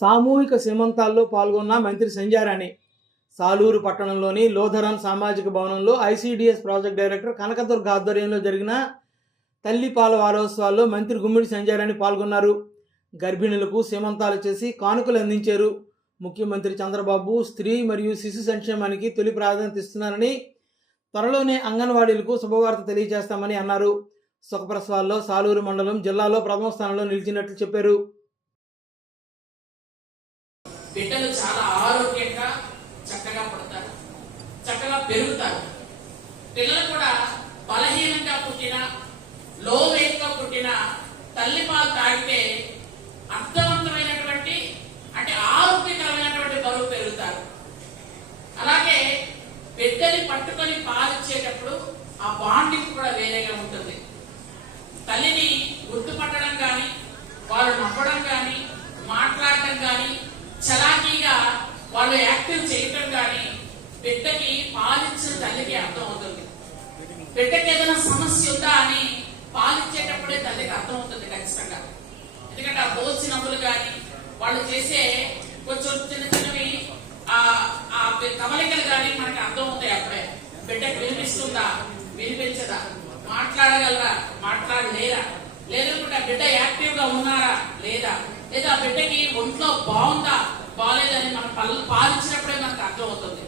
సామూహిక సీమంతాల్లో పాల్గొన్న మంత్రి సంధ్యారాణి. సాలూరు పట్టణంలోని లోధరన్ సామాజిక భవనంలో ఐసీడీఎస్ ప్రాజెక్ట్ డైరెక్టర్ కనకదుర్గ ఆధ్వర్యంలో జరిగిన తల్లిపాల వారోత్సవాల్లో మంత్రి గుమ్మిడి సంధ్యారాణి పాల్గొన్నారు. గర్భిణులకు సీమంతాలు చేసి కానుకలు అందించారు. ముఖ్యమంత్రి చంద్రబాబు స్త్రీ మరియు శిశు సంక్షేమానికి తొలి ప్రాధాన్యత ఇస్తున్నారని, త్వరలోనే అంగన్వాడీలకు శుభవార్త తెలియజేస్తామని అన్నారు. సుఖప్రసవాల్లో సాలూరు మండలం జిల్లాలో ప్రథమ స్థానంలో నిలిచినట్లు చెప్పారు. బిడ్డలు చాలా ఆరోగ్యంగా చక్కగా పుడతారు, చక్కగా పెరుగుతారు. పిల్లలు కూడా బలహీనంగా పుట్టిన, లో వెయిట్ గా పుట్టిన తల్లి పాలు తాగితే అర్థవంతమైనటువంటి అంటే ఆరోగ్యకరమైనటువంటి బరువు పెరుగుతారు. అలాగే బిడ్డని పట్టుకొని పాలిచ్చేటప్పుడు ఆ బాండింగ్ కూడా వేరేగా ఉంటుంది. తల్లిని గుర్తుపట్టడం కానీ, వాళ్ళు నవ్వడం కానీ, మాట్లాడటం కానీ, చలాకీగా వాళ్ళు యాక్టివ్ చేయటం కానీ బిడ్డకి పాలిచ్చిన తల్లికి అర్థం అవుతుంది. బిడ్డకి ఏదైనా సమస్య ఉందా అని పాలిచ్చేటప్పుడే తల్లికి అర్థం అవుతుంది ఖచ్చితంగా. ఎందుకంటే ఆ బోల్చి నవ్వులు కానీ, వాళ్ళు చేసే కొంచెం చిన్న చిన్నవి ఆ కమలికలు కానీ మనకి అర్థం అవుతాయి. అప్పుడే బిడ్డకి వినిపిస్తుందా, వినిపించదా, మాట్లాడగలరా, మాట్లాడలేరా, లేదనుకుంటే ఆ బిడ్డ యాక్టివ్ గా ఉన్నారా లేదా, లేదా బిడ్డకి ఒంట్లో బాగుందా బాగాలేదని మనం పాలిచ్చినప్పుడే మనకు అర్థం అవుతుంది.